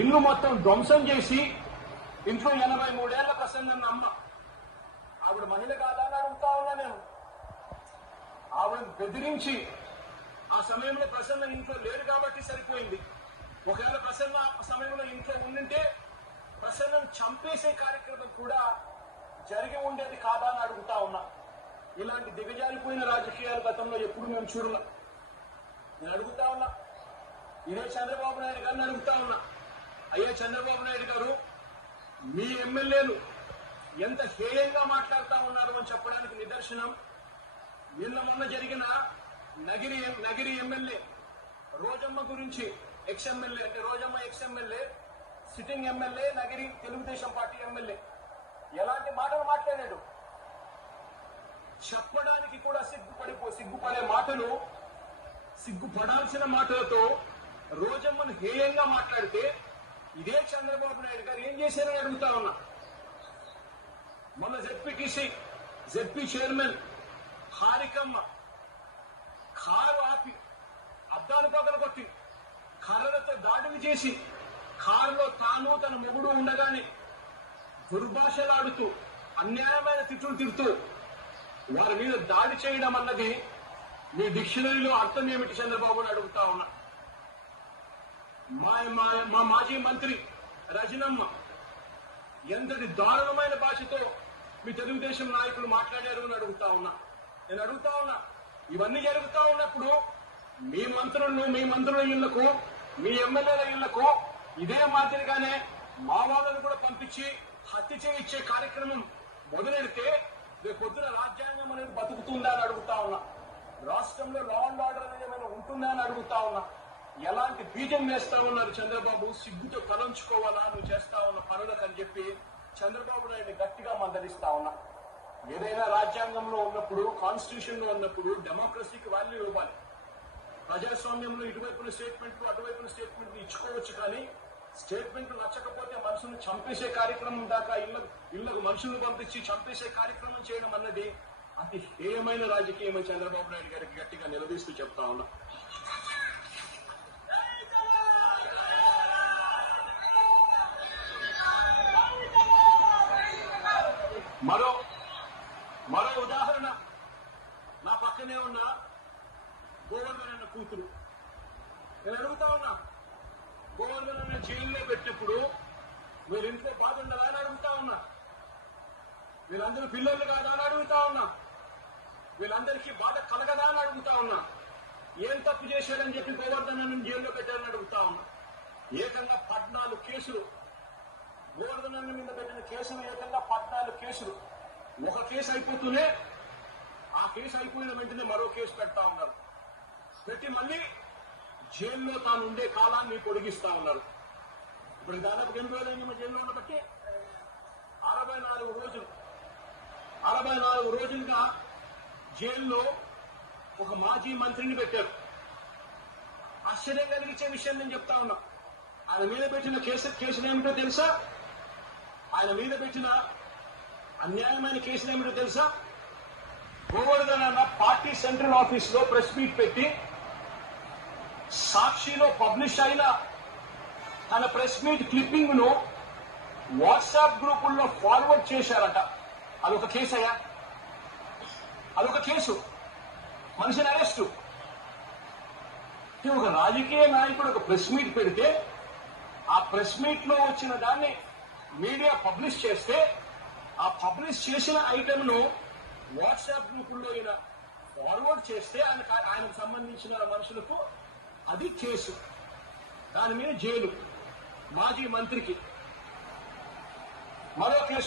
ఇల్లు మొత్తం ధ్వంసం చేసి ఇంట్లో 83 ఏళ్ల ప్రసన్న అమ్మ, ఆవిడ మహిళ కాదా అని అడుగుతా ఉన్నా నేను. ఆవిడ బెదిరించి ఆ సమయంలో ప్రసన్న ఇంట్లో లేరు కాబట్టి సరిపోయింది. ఒకవేళ ప్రసన్న ఆ సమయంలో ఇంట్లో ఉండింటే ప్రసన్నను చంపేసే కార్యక్రమం కూడా జరిగి ఉండేది కాదా అని అడుగుతా ఉన్నా. ఇలాంటి దిగజారిపోయిన రాజకీయాలు గతంలో ఎప్పుడు మేము చూడలా. నేను అడుగుతా ఉన్నా, ఇదే చంద్రబాబు నాయుడు గారిని అడుగుతా ఉన్నా, అయ్యా చంద్రబాబు నాయుడు గారు, మీ ఎమ్మెల్యేలు ఎంత హేయంగా మాట్లాడుతా ఉన్నారు అని చెప్పడానికి నిదర్శనం నిన్న మొన్న జరిగిన నగిరి ఎమ్మెల్యే రోజమ్మ గురించి, ఎక్స్ ఎమ్మెల్యే అంటే Rojamma ex MLA, sitting MLA, Nagari Telugu Desam party MLA ఎలాంటి మాటలు మాట్లాడాడు. చెప్పడానికి కూడా సిగ్గుపడే మాటలు, సిగ్గుపడాల్సిన మాటలతో రోజమ్మను హేయంగా మాట్లాడితే ఇదే చంద్రబాబు నాయుడు గారు ఏం చేశారని అడుగుతా ఉన్నా. మొన్న జెడ్పీ చైర్మన్ హారికమ్మ కారు ఆపి అద్దాలు పగలగొట్టి కర్రలతో దాడులు చేసి కారులో తాను తన మొగుడు ఉండగానే దుర్భాషలాడుతూ అన్యాయమైన తిట్టులు తిడుతూ వారి మీద దాడి చేయడం అన్నది మీ డిక్షనరీలో అర్థం ఏమిటి చంద్రబాబు అని అడుగుతా ఉన్నా. మా మాజీ మంత్రి రజనమ్మ ఎంతటి దారుణమైన భాషతో మీ తెలుగుదేశం నాయకులు మాట్లాడారు అని అడుగుతా ఉన్నా. నేను అడుగుతా ఉన్నా, ఇవన్నీ జరుగుతా ఉన్నప్పుడు మీ మంత్రుల ఇళ్లకు, మీ ఎమ్మెల్యేల ఇళ్లకు ఇదే మాదిరిగానే మా వాళ్ళను కూడా పంపించి హత్య చేయించే కార్యక్రమం మొదలెడితే రేపు పొద్దున రాజ్యాంగం అనేది బతుకుతుందా అని అడుగుతా ఉన్నా. రాష్ట్రంలో లా అండ్ ఆర్డర్ అనేది ఏమైనా ఉంటుందా అని అడుగుతా ఉన్నా. ఎలాంటి బీజం వేస్తా ఉన్నారు చంద్రబాబు, సిగ్గుతో తలంచుకోవాలా నువ్వు చేస్తా ఉన్న పనులకు అని చెప్పి చంద్రబాబు నాయుడు గట్టిగా మందలిస్తా ఉన్నా. ఏదైనా రాజ్యాంగంలో ఉన్నప్పుడు, కాన్స్టిట్యూషన్ లో ఉన్నప్పుడు డెమోక్రసీకి వాల్యూ ఇవ్వాలి. ప్రజాస్వామ్యంలో ఇటువైపున స్టేట్మెంట్లు, అటువైపున స్టేట్మెంట్లు ఇచ్చుకోవచ్చు, కానీ స్టేట్మెంట్ నచ్చకపోతే మనుషులను చంపేసే కార్యక్రమం దాకా ఇళ్లకు మనుషులను పంపించి చంపేసే కార్యక్రమం చేయడం అన్నది అతి హేయమైన రాజకీయమని చంద్రబాబు నాయుడు గారికి గట్టిగా నిలదీస్తూ చెప్తా ఉన్నా. మరో ఉదాహరణ, నా పక్కనే ఉన్న గోవర్ధన్ అన్న కూతురు. నేను అడుగుతా ఉన్నా, గోవర్ధన్ అన్న జైల్లో పెట్టినప్పుడు మీరు ఇంట్లో బాధ ఉండదా అని అడుగుతా ఉన్నా. వీళ్ళందరూ పిల్లలు కాదా అని అడుగుతా ఉన్నా. వీళ్ళందరికీ బాధ కలగదా అని అడుగుతా ఉన్నా. ఏం తప్పు చేశాడని చెప్పి గోవర్ధన్ అన్న జైల్లో పెట్టారని అడుగుతా ఉన్నా. ఏకంగా 14 కేసులు, గోవర్ధన్ అన్న మీద పెట్టిన కేసులు ఏకంగా 14 కేసులు. ఒక కేసు అయిపోతూనే ఆ కేసు అయిపోయిన వెంటనే మరో కేసు పెడతా ఉన్నారు. పెట్టి మళ్ళీ జైల్లో తాను ఉండే కాలాన్ని పొడిగిస్తా ఉన్నారు. ఇప్పుడు దాదాపు 2 రోజులు జైల్లో బట్టి 64 రోజులుగా జైల్లో ఒక మాజీ మంత్రిని పెట్టారు. ఆశ్చర్యం కలిగించే విషయం నేను చెప్తా ఉన్నా. ఆయన మీద పెట్టిన కేసులు ఏమిటో తెలుసా? ఆయన మీద పెట్టిన అన్యాయమైన కేసులు ఏమిటో తెలుసా? గోవర్ధన్ అన్న పార్టీ సెంట్రల్ ఆఫీస్ లో ప్రెస్ మీట్ పెట్టి సాక్షిలో పబ్లిష్ అయిన తన ప్రెస్ మీట్ క్లిప్పింగ్ ను వాట్సాప్ గ్రూపుల్లో ఫార్వర్డ్ చేశారట. అదొక కేసు అయ్యా, అదొక కేసు, మనిషిని అరెస్టు. ఒక రాజకీయ నాయకుడు ఒక ప్రెస్ మీట్ పెడితే ఆ ప్రెస్ మీట్ లో వచ్చిన దాన్ని మీడియా పబ్లిష్ చేస్తే ఆ పబ్లిష్ చేసిన ఐటమ్ ను వాట్సాప్ గ్రూపుల్లో ఫార్వర్డ్ చేస్తే ఆయనకు సంబంధించిన మనుషులకు అది కేసు. దాని మీద జైలు. మాజీ మంత్రికి మరో కేసు.